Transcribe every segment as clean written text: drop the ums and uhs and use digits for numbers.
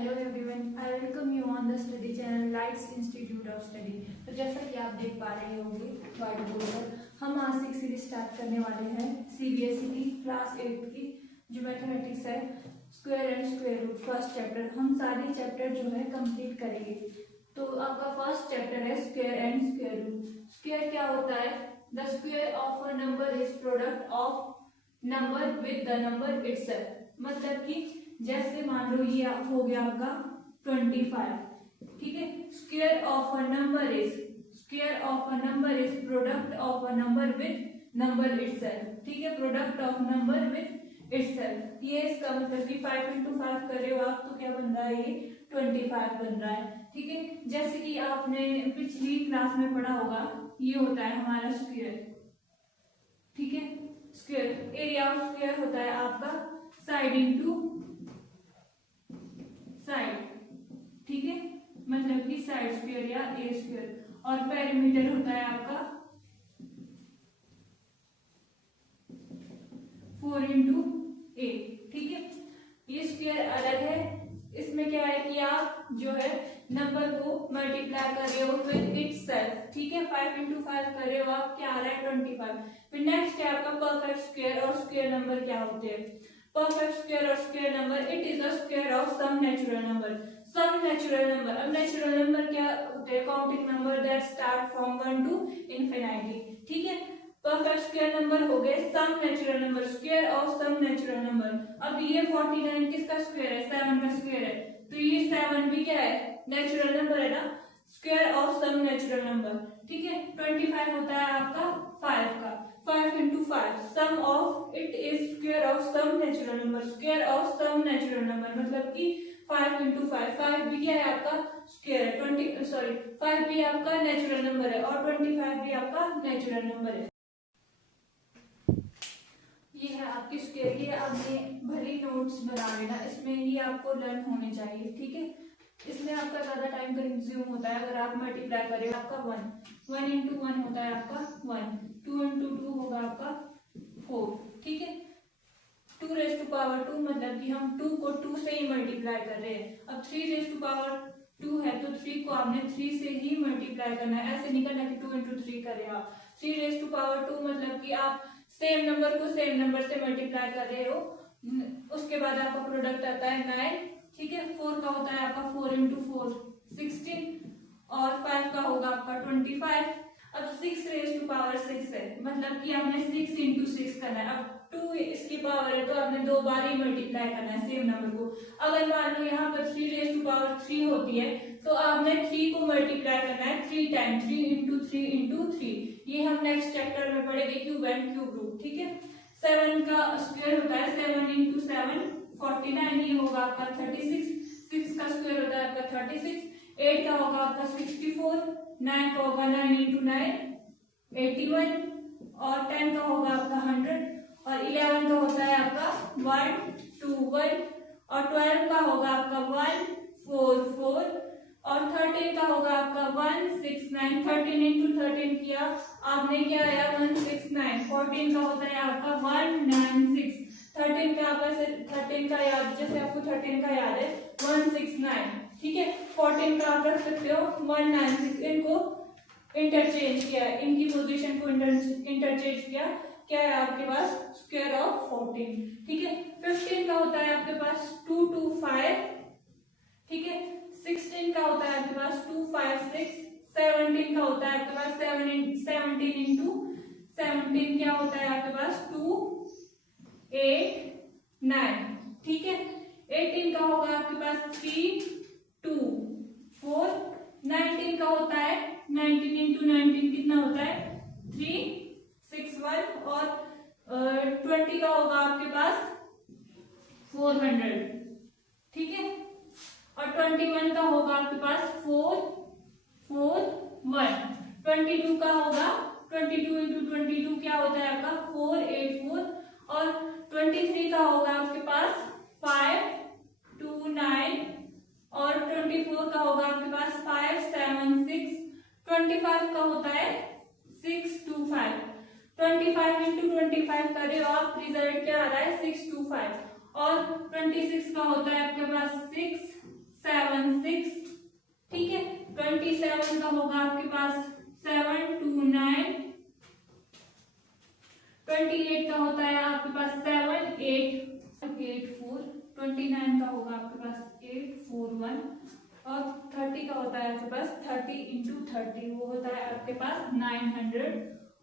Hello everyone, I welcome you on the study channel lights institute of study. तो जैसा कि आप देख पा रहे होंगे व्हाइट बोर्ड पर, हम आज से एक सीरीज स्टार्ट करने वाले हैं सीबीएसई की क्लास 8 की जो मैथमेटिक्स है, square and square root first chapter. हम सारे चैप्टर जो है कंप्लीट करेंगे। तो आपका फर्स्ट चैप्टर है square and square root. Square क्या होता है? The square of a number is product of number with the number itself. मतलब कि जैसे मान लो ये हो गया आपका 25, ठीक है। Square of a number is product of a number with number itself, ठीक है। Product of number with itself, ये इसका मतलब कि 5 into 5 कर रहे हो आप तो क्या बन रहा है? ये 25 बन रहा है, ठीक है। जैसे कि आपने पिछली क्लास में पढ़ा होगा, ये होता है हमारा स्क्वायर, ठीक है। स्क्वायर एरिया ऑफ स्क्वायर होता है आपका साइड इंटू साइड, ठीक है। मतलब कि साइड स्क्वायर या ए स्क्वायर। और पेरीमीटर होता है आपका 4 into a, ठीक है। ये स्क्वायर अलग है। इसमें क्या है कि आप जो है नंबर को मल्टीप्लाई कर रहे हो विद इटसेल्फ, ठीक है। 5 into 5 कर रहे हो आप, क्या आ रहा है? 25। फिर नेक्स्ट है आपका परफेक्ट स्क्वायर और स्क्वायर नंबर क्या होते हैं? परफेक्ट स्क्वायर और square number, it is a square of some natural number. Some natural number, अब नेचुरल नंबर क्या होते हैं? Counting number that start from 1 to infinity, ठीक है। परफेक्ट स्क्वायर नंबर हो गए some natural number, square of some natural number. अब ये 49 किसका स्क्वायर है? 7 का स्क्वायर है, तो ये 7 भी क्या है? नेचुरल नंबर है ना, square of some natural number, ठीक है। 25 होता है आपका 5 का, 5 into 5 sum of it is square of some natural number, square of some natural number. मतलब कि 5 into 5, 5 भी क्या है आपका? स्क्वायर है। 5 भी आपका नेचुरल नंबर है और 25 भी आपका नेचुरल नंबर है। ये है आपकी स्क्वायर। ये आपने भले नोट्स बना लेना, इसमें ये आपको लर्न होने चाहिए, ठीक है। इसमें आपका ज्यादा टाइम कंज्यूम होता है। अगर आप मल्टीप्लाई करें आपका 1 into 1 होता है आपका 1, 2 into 2 होगा आपका 4, ठीक है। 2 raised to power 2 मतलब कि हम 2 को 2 से ही मल्टीप्लाई कर रहे हैं। अब 3 raised to power 2 है तो 3 को आपने 3 से ही मल्टीप्लाई करना है। ऐसे नहीं करना कि 2 into 3 करें आप। 3 raised to power 2 मतलब कि आप सेम नंबर को सेम नंबर से मल्टीप्लाई कर रहे हो। उसके बाद आपका प्रोडक्ट आता है 9, ठीक है। 4 का होता है आपका 4 into 4 16 और 5 का होगा आपका 25। अब 6 raised to power 6 है, मतलब कि आपने 6 into 6 करना है। अब 2 इसकी पावर है तो आपने 2 बार ही मल्टीप्लाई करना है सेम नंबर को। अगर मान लो यहाँ पर 3 raised to power 3 होती है तो आपने 3 को मल्टीप्लाई करना है 3 टाइम, 3 into 3 into 3। ये हम नेक्स्ट चैप्टर में पढ़ेंगे, क्यूब एंड क्यूब रूट, ठीक है। 7 का स्क्वायर होता है 7 into 7 49, ये होगा आपका 36। 6 का स्क्वायर होता है आपका 36। 8 का होगा आपका 64। 9 का होगा 9 into 9 81 और 10 का होगा आपका 100 और 11 का होता है आपका 121 और 12 का होगा आपका 144 और 13 का होगा आपका 169। 13 into 13 किया आपने, क्या आया? 169। 14 का होता है आपका 196। 13 का आपका 13 का याद, जैसे आपको 13 का याद है 169, ठीक है। 14 का आप रख सकते हो 196। इनको इंटरचेंज किया, इनकी पोजीशन को इंटरचेंज किया, क्या है आपके पास? स्क्वायर ऑफ 14, ठीक है। 15 का होता है आपके पास 225, ठीक है। 16 का होता है आपके पास 256। 17 का होता है आपके पास 17 into 17 क्या होता है आपके पास? 289, ठीक है। 18 का होगा आपके पास 324। 19 का होता है 19 into 19 कितना होता है? 361 और 20 का होगा आपके पास 400, ठीक है। और 21 का होगा आपके पास 441। 22 का होगा 22 into 22 क्या होता है आपका? 484 और 23 का होगा आपके पास 529 और 24 का होगा आपके पास 576। 25 का होता है 625। 25 into 25 करे हो आप, रिजल्ट क्या आ रहा है? 625। और 26 का होता है आपके पास 6 7 6, ठीक है। 27 का होगा आपके पास 7 2 9, 28 का होता है आपके पास 7 8 8 4, 29 का होगा आपके पास 8 4 1, और 30 का होता है आपके पास 30 इंटू 30, वो होता है आपके पास 900,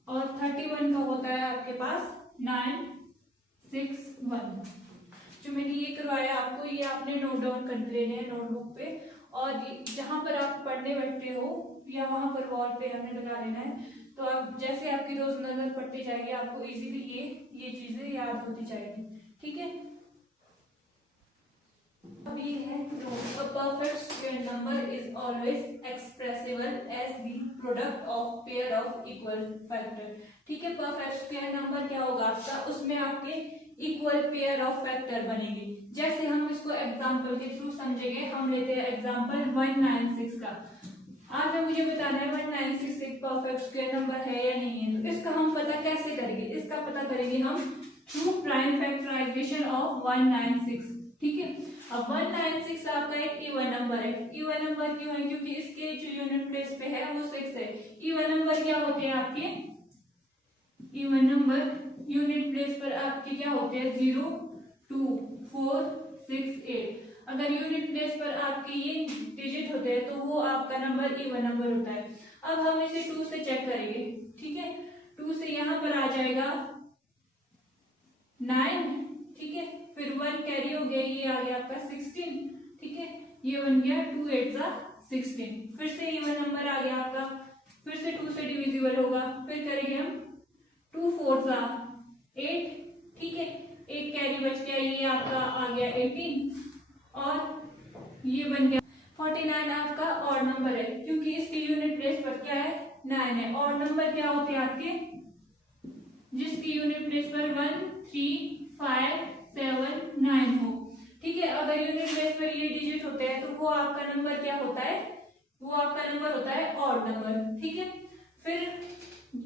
और 31 का होता है आपके पास 961। जो मैंने ये करवाया आपको, ये आपने नोट डाउन कर लेने हैं नोटबुक पे, और जहां पर आप पढ़ने बैठते हो या वहां पर वॉल पे हमने लगा लेना है। तो आप जैसे आपकी रोज नजर पड़ती जाएगी, आपको इजीली ये चीजें याद होती जाएगी, ठीक है। अब ये है a perfect square number is always expressible as the product of pair of equal factor, ठीक है। परफेक्ट स्क्वायर नंबर क्या होगा आपका, उसमें आपके इक्वल पेयर ऑफ फैक्टर बनेंगे। जैसे हम इसको एग्जांपल के थ्रू समझेंगे। हम लेते हैं एग्जांपल 196 का। आपने मुझे बताना है 196 एक परफेक्ट स्क्वायर नंबर है या नहीं है। तो इसका हम पता कैसे करेंगे, इसका पता करेंगे हम थ्रू प्राइम फैक्टराइजेशन ऑफ 196, ठीक है। अब 196 आपका एक इवन नंबर है। इवन नंबर क्यों है, क्योंकि इसके जो यूनिट प्लेस पे है वो 6 है। इवन नंबर क्या होते हैं आपके, इवन नंबर यूनिट प्लेस पर आपके क्या होते हैं 0 2 4 6 8। अगर यूनिट प्लेस पर आपके ये डिजिट होते हैं तो वो आपका नंबर इवन नंबर होता है। अब हम इसे 2 से चेक करेंगे, ठीक है। 2 से यहाँ पर आ जाएगा 9, ठीक है। फिर 1 कैरी हो गया, ये आ गया आपका 16, ठीक है। ये बन गया 2 8 जा 16। फिर से इवन नंबर आ गया आपका, फिर से 2 से डिविजिबल होगा। फिर करेंगे हम 2 4 जा 8, ठीक है। एक कैरी बच गया, ये आपका आ गया 18, और ये बन गया 49। आपका ऑड नंबर है क्योंकि इसकी यूनिट प्लेस पर क्या है 9 है। ऑड नंबर क्या होते हैं आपके, जिसकी यूनिट प्लेस पर 1 3 5 7 9 हो, ठीक है। अगर यूनिट प्लेस पर ये डिजिट होते हैं तो वो आपका नंबर क्या होता है, वो आपका नंबर होता है ऑड नंबर, ठीक है। फिर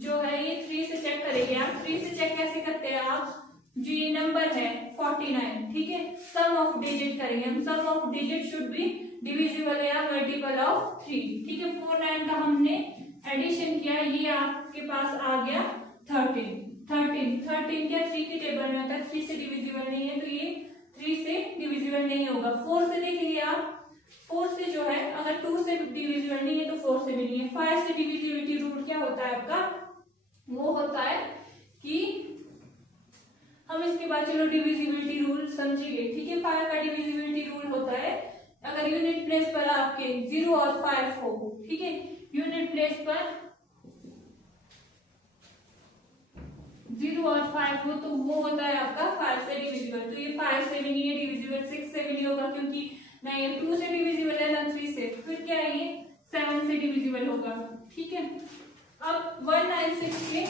जो है ये 3 से चेक करेंगे आप। 3 से चेक कैसे करते हैं आप, जो ये नंबर है 49, ठीक है। सम ऑफ डिजिट करेंगे हम। Sum of digit should be divisible या मल्टीपल ऑफ 3, ठीक है। 49 का हमने एडिशन किया, ये आपके पास आ गया 13 क्या 3 के टेबल में आता है, 3 से डिविजिबल नहीं है तो ये 3 से डिविजिबल नहीं होगा। 4 से देखिए आप, 4 से जो है अगर 2 से डिविजिबल नहीं है तो 4 से भी नहीं है। 5 से डिविजिबिलिटी रूल क्या होता है आपका, वो होता है कि हम इसके बाद चलो डिविजिबिलिटी रूल समझेंगे, ठीक है। 5 का डिविजिबिलिटी रूल होता है अगर यूनिट प्लेस पर आपके 0 और 5 हो, ठीक है। यूनिट प्लेस पर 0 और 5 हो तो वो होता है आपका 5 से डिविजिबल। तो ये 5 से भी नहीं है डिविजिबल, 6 से भी नहीं होगा क्योंकि ना ये 2 से डिविजिबल है ना 3 से। फिर क्या है, ये 7 से डिविजिबल होगा, ठीक है। अब 196 के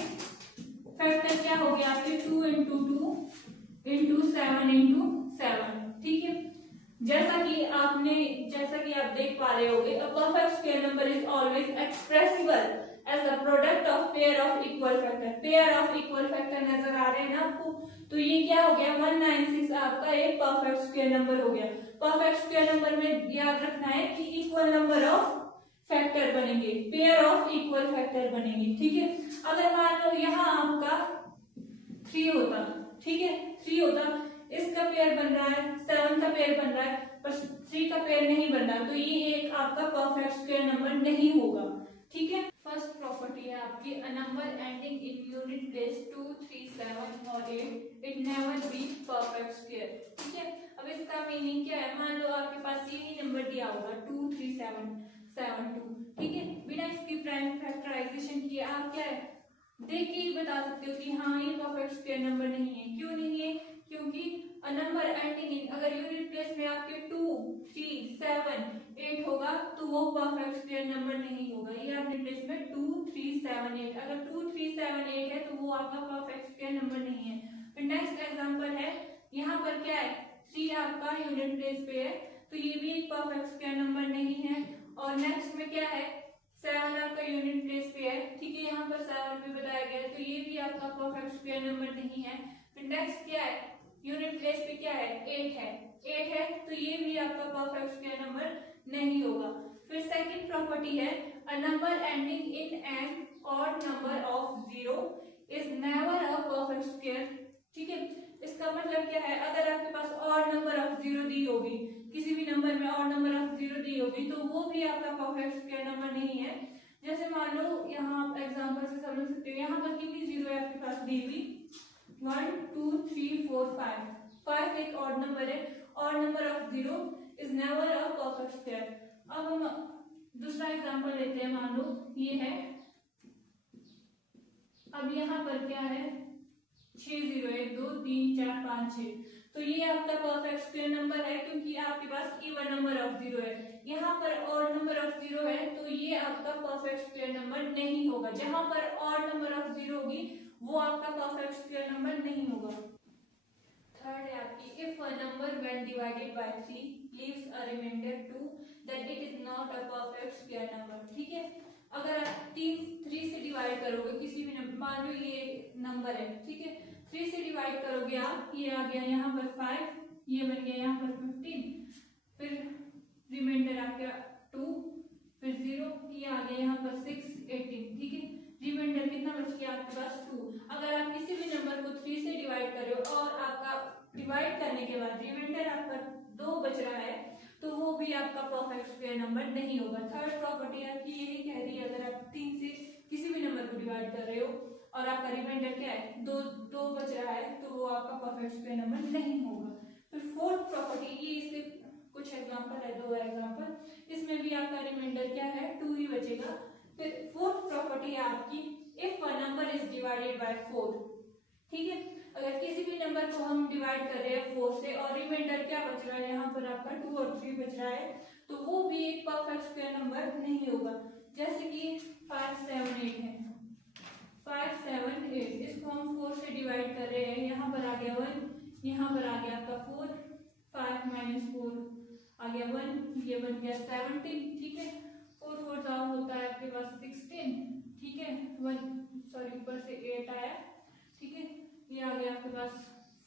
फैक्टर क्या हो गया आपके 2 इंटू 2 इंटू 7 इंटू 7, ठीक है। जैसा कि आप देख पा रहे होगे, a perfect square number is always expressible as the product of pair of equal factor। pair of equal factor नजर आ रहे हैं ना आपको, तो ये क्या हो गया 196 आपका एक परफेक्ट स्क्वायर नंबर हो गया। परफेक्ट स्क्वायर नंबर में याद रखना है कि इक्वल नंबर ऑफ फैक्टर बनेंगे, पेयर ऑफ इक्वल फैक्टर बनेंगे, ठीक है। अगर मान लो यहाँ आपका 3 होता, ठीक है, 3 होता, इसका पेयर बन रहा है, 7 का पेयर बन रहा है, पर 3 का पेयर नहीं बन रहा, तो ये एक आपका परफेक्ट स्क्वायर नंबर नहीं होगा, ठीक है। फर्स्ट प्रॉपर्टी है आपकी a number ending in unit place 2 3 7 और 8 it never be perfect square, ठीक है। अब इसका मीनिंग क्या है, मान लो आपके पास यही नंबर दिया होगा 2 3 7 7 2, ठीक है। बिना इसकी प्राइम फैक्टराइजेशन किए आप क्या है देख के ही बता सकते हो कि हाँ ये परफेक्ट स्क्वायर नंबर नहीं है। क्यों नहीं है, क्योंकि अ नंबर एंडिंग इन, अगर यूनिट प्लेस में आपके 2 3 7 8 होगा तो वो परफेक्ट स्क्वायर नंबर नहीं होगा। ये आपके प्लेस में 2 3 7 8, अगर 2 3 7 8 है तो वो आपका परफेक्ट स्क्वायर नंबर नहीं है। फिर नेक्स्ट एग्जांपल है, यहाँ पर क्या है 3 आपका यूनिट प्लेस पे है तो ये भी एक परफेक्ट स्क्वायर नंबर नहीं है। और नेक्स्ट में क्या है 7 आपका यूनिट प्लेस पे है, ठीक है, यहाँ पर 7 भी बताया गया है तो ये भी आपका परफेक्ट स्क्वायर नंबर नहीं है। फिर नेक्स्ट क्या है यूनिट प्लेस पे क्या है 8 है, 8 है तो ये भी आपका परफेक्ट स्क्वायर नंबर नहीं होगा। फिर सेकंड प्रॉपर्टी है a number ending in an odd number of 0 is never a perfect square. ठीक है, इसका मतलब क्या है, अगर आपके पास ऑड नंबर ऑफ 0 दी होगी, किसी भी नंबर में ऑड नंबर ऑफ 0 दी होगी तो वो भी आपका परफेक्ट स्क्वायर नंबर नहीं है। जैसे मान लो यहाँ आप एग्जांपल से समझ सकते हो, यहाँ पर कितनी जीरो है आपके पास दी हुई 1 2 3 4 5 एक ऑड नंबर है, odd number of 0 is never a perfect square. अब हम दूसरा एग्जांपल लेते हैं, मान लो ये है, अब यहाँ पर क्या है 6 0 1 2 3 4 5 6, तो ये आपका परफेक्ट स्क्वायर नंबर है क्योंकि आपके पास इवन नंबर ऑफ 0 है। यहाँ पर ऑड नंबर ऑफ 0 है तो ये आपका परफेक्ट स्क्वायर नंबर नहीं होगा। जहां पर ऑड नंबर ऑफ 0 होगी वो आपका परफेक्ट स्क्वायर नंबर नहीं होगा। थर्ड है आपकी if a number when divided by 3 leaves a reminder 2 then it is not a perfect square number. ठीक है, अगर आप 3 से डिवाइड करोगे किसी भी नंबर, मान लो ये नंबर है, ठीक है, 3 से डिवाइड करोगे आप, ये आ गया यहाँ पर 5, ये बन गया यहाँ पर 15, फिर रिमाइंडर आ गया 2, फिर 0, ये आ गया यहाँ पर 6 18। ठीक है, रिमाइंडर कितना बच गया आपके पास 2। अगर आप किसी भी नंबर को 3 से डिवाइड कर रहे हो और आपका डिवाइड करने के बाद रिमाइंडर आपका 2 बच रहा है तो वो भी आपका परफेक्ट स्क्वायर नंबर नहीं होगा। थर्ड प्रॉपर्टी आपकी यही कह रही है, अगर आप 3 से किसी भी नंबर को डिवाइड कर रहे हो और आपका रिमाइंडर क्या है 2 बच रहा है तो वो आपका परफेक्ट स्क्वायर नंबर नहीं होगा। फिर फोर्थ प्रॉपर्टी, ये इसके कुछ एग्जांपल है, 2 एग्जांपल, इसमें भी आपका रिमाइंडर क्या है 2 ही बचेगा। फिर फोर्थ प्रॉपर्टी है आपकी if a number is divided by 4। ठीक है, अगर किसी भी नंबर को हम डिवाइड कर रहे हैं 4 से और रिमाइंडर क्या बच रहा है, यहाँ पर आपका 2 और 3 बच रहा है, तो वो भी एक परफेक्ट स्क्वायर नंबर नहीं होगा। जैसे कि 5 7 8 है, 5 7 8, इसको हम 4 से डिवाइड कर रहे हैं, यहाँ पर आ गया 1, यहाँ पर आ गया आपका 4, 5 - 4 आ गया 1, ये बन गया 17। ठीक है, 4 4 जा होता है आपके पास 16। ठीक है, 1 सॉरी ऊपर से 8 आया। ठीक है, ये आ गया आपके पास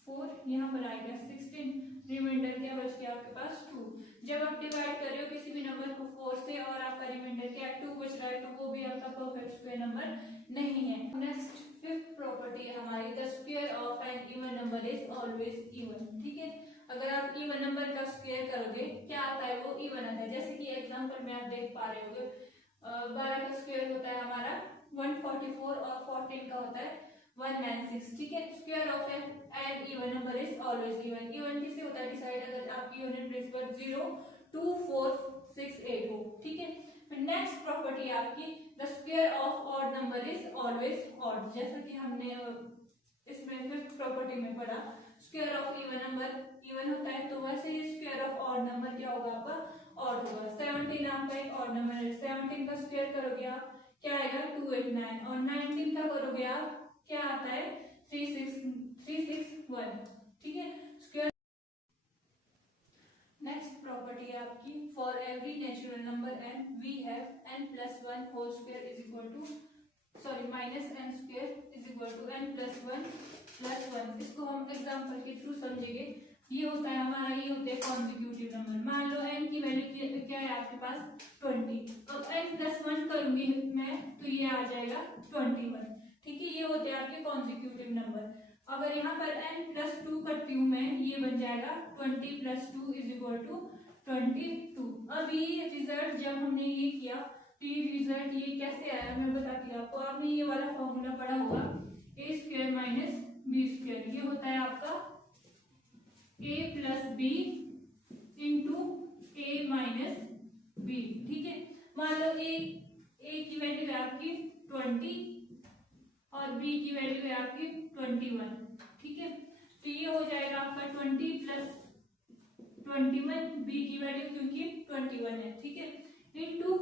4, यहाँ पर आ गया 16, रिमाइंडर क्या बच गया आपके पास 2। जब आप डिवाइड कर रहे हो किसी भी नंबर को 4 से और आपका रिमाइंडर क्या 2 बच रहा है तो वो भी आपका परफेक्ट स्क्वायर नंबर नहीं है। नेक्स्ट फिफ्थ प्रॉपर्टी है हमारी the square of an even number is always even. ठीक है, अगर आप इवन नंबर का स्क्वायर करोगे क्या आता है, वो इवन आता है। जैसे कि एग्जांपल में आप देख पा रहे होगे 12 का स्क्वायर होता है हमारा 144 और 14 का होता है 196। ठीक है, square of an even number is always even. Even किससे होता है डिसाइड, अगर आपकी यूनिट प्लेस पर 0 2 4 6 8 हो। ठीक है, फिर नेक्स्ट प्रॉपर्टी आपकी the square of odd number is always odd. जैसा कि हमने इसमें फिफ्थ प्रॉपर्टी में पढ़ा, square of even number even होता है तो वैसे ही स्क्वायर ऑफ ऑड नंबर क्या होगा आपका ऑड होगा। 17 आपका एक ऑड नंबर है, 17 का स्क्वायर करोगे आप क्या आएगा 289 और 19 का करोगे आप क्या आता है 361। ठीक है, स्क्वायर। नेक्स्ट प्रॉपर्टी है आपकी for every natural number n we have n + 1 whole square is equal to sorry minus n square is equal to n + 1 इसको हम एग्जांपल के थ्रू समझेंगे। ये होता है हमारा, ये होते हैं कॉन्जिक्यूटिव नंबर। मान लो n की वैल्यू क्या है आपके पास 20, अब n + 1 करूंगी मैं तो ये आ जाएगा 21। ठीक है, ये होते हैं आपके कॉन्जिक्यूटिव नंबर। अगर यहाँ पर n + 2 करती हूँ मैं, ये बन जाएगा 20 + 2 इज इक्वल टू 22। अब ये रिजल्ट जब हमने ये किया तो ये रिजल्ट ये कैसे आया मैं बताती हूँ आपको। आपने ये वाला फॉर्मूला पढ़ा होगा a² - b², ये होता है आपका a + b × a - b। ठीक है, मान लो a की वैल्यू है आपकी 20 और b की वैल्यू है आपकी 21। ठीक है, तो ये हो जाएगा आपका 20 + 21, b की वैल्यू क्योंकि 21 है। ठीक है, इनटू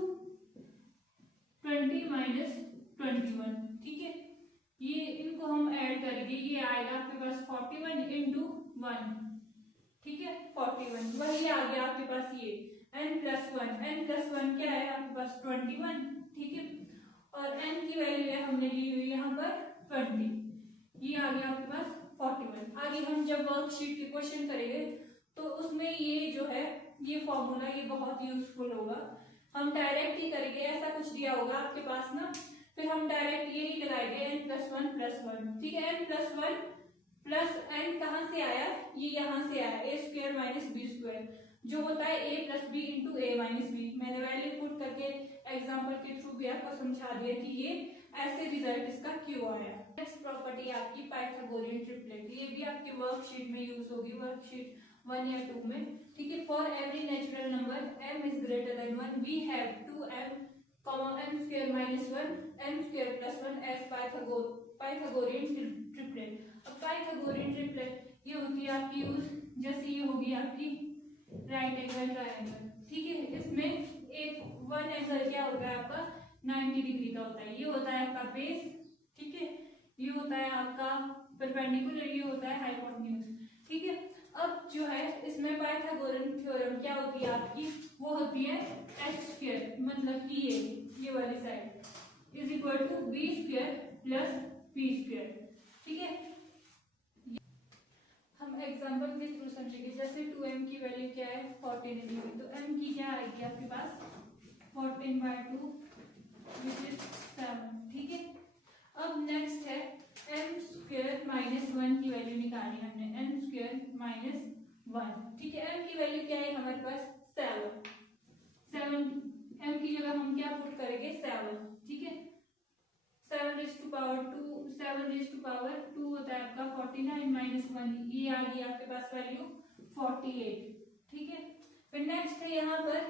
20 - 21। ठीक है, ये इनको हम ऐड करेंगे, ये आएगा आपके पास 41 × 1। ठीक है, 41 वही आ गया आपके पास ये n + 1। n + 1 क्या है आपके पास 21। ठीक है, और n की वैल्यू है हमने ली हुई यहाँ पर 20, ये आ गया आपके पास 41। आगे हम जब वर्कशीट के क्वेश्चन करेंगे तो उसमें ये जो है ये फॉर्मूला ये बहुत यूजफुल होगा। हम डायरेक्ट ही करेंगे, ऐसा कुछ दिया होगा आपके पास ना, फिर हम डायरेक्ट ये ही लगाएंगे n+1 ठीक है। n+1 प्लस n कहाँ से आया, ये यहाँ से आया a² माइनस b² जो होता है a plus B into a minus B. मैंने वैल्यू पुट करके एग्जाम्पल के थ्रू भी आपको समझा दिया कि ये ऐसे रिजल्ट इसका क्यों आया। नेक्स्ट प्रॉपर्टी आपकी पाइथागोरियन ट्रिपलेट, ये भी आपके वर्कशीट में यूज होगी, वर्कशीट 1 या 2 में, ठीक है। For every natural number m is greater than 1 we have 2m m² minus 1 m² plus 1 as Pythagorean triplet. अब पाइथागोरियन ट्रिपलेट ये होती है आपकी यूज, जैसे ये होगी आपकी राइट एंगल ट्रायंगल, ठीक है। इसमें एक वन एंगल क्या होता है आपका 90 डिग्री का होता है, ये होता है आपका बेस, ठीक है। ये होता है आपका परपेंडिकुलर, ये होता है हाइपोटेन्यूज, ठीक है। अब जो है इसमें पाइथागोरियन थ्योरम क्या होती है आपकी, वो होती है h², मतलब कि ये वाली side is equal to b² plus p², ठीक है। हम एग्जांपल के थ्रू समझेंगे, जैसे 2m की वैल्यू क्या है 14 डिग्री, तो m की क्या आएगी आपके पास 14/2 विच इज 7, ठीक है। अब नेक्स्ट है m² माइनस 1 की वैल्यू निकालनी है हमने, m² माइनस 1, ठीक है। m की वैल्यू क्या है हमारे पास 7 m की जगह हम क्या पुट करेंगे 7, ठीक है। 7 रेज़ टू पावर 2 होता है आपका 49 माइनस 1, ये आ गई आपके पास वैल्यू 48, ठीक है। फिर नेक्स्ट है यहाँ पर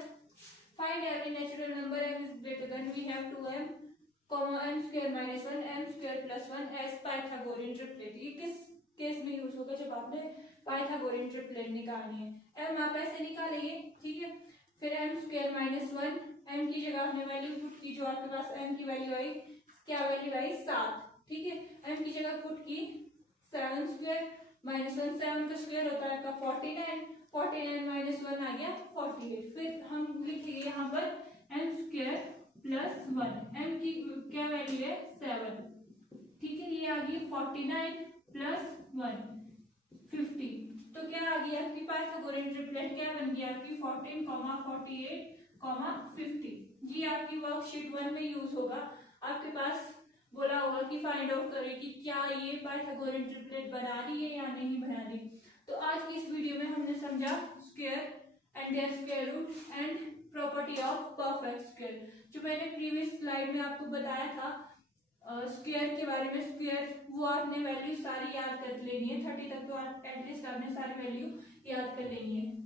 find every natural number m is greater than, we have 2m m² minus 1 m² plus 1 as Pythagorean triplet. ये किस केस में यूज होगा, जब आपने पाइथागोरियन ट्रिपलेट निकालनी है। m आप ऐसे निकालेंगे, ठीक है। फिर m² माइनस 1 m की जगह आपने वैल्यू पुट की, जो आपके पास m की वैल्यू आई, क्या वैल्यू आई 7, ठीक है। m की जगह पुट की 7² माइनस 1, 7 का स्क्वायर होता है आपका 49 माइनस 1 आ गया 48। फिर हम लिखेंगे यहाँ पर m² प्लस 1, m की क्या वैल्यू है 7, ठीक है। ये आ गई 49 प्लस 1 50, तो क्या आ गई आपकी पाइथागोरियन ट्रिपलेट, क्या बन गई आपकी 14, 48, 50। ये आपकी वर्कशीट 1 में यूज होगा। आपके पास बोला होगा कि फाइंड आउट करें कि क्या ये पाइथागोरियन ट्रिपलेट बना रही है या नहीं बना रही। तो आज की इस वीडियो में हमने समझा square and there square root and property of perfect square. जो मैंने प्रीवियस स्लाइड में आपको बताया था स्क्वायर के बारे में, स्क्वायर वो आपने वैल्यू सारी याद कर लेनी है, 30 तक तो एटलीस्ट आपने सारी वैल्यू याद कर लेनी है।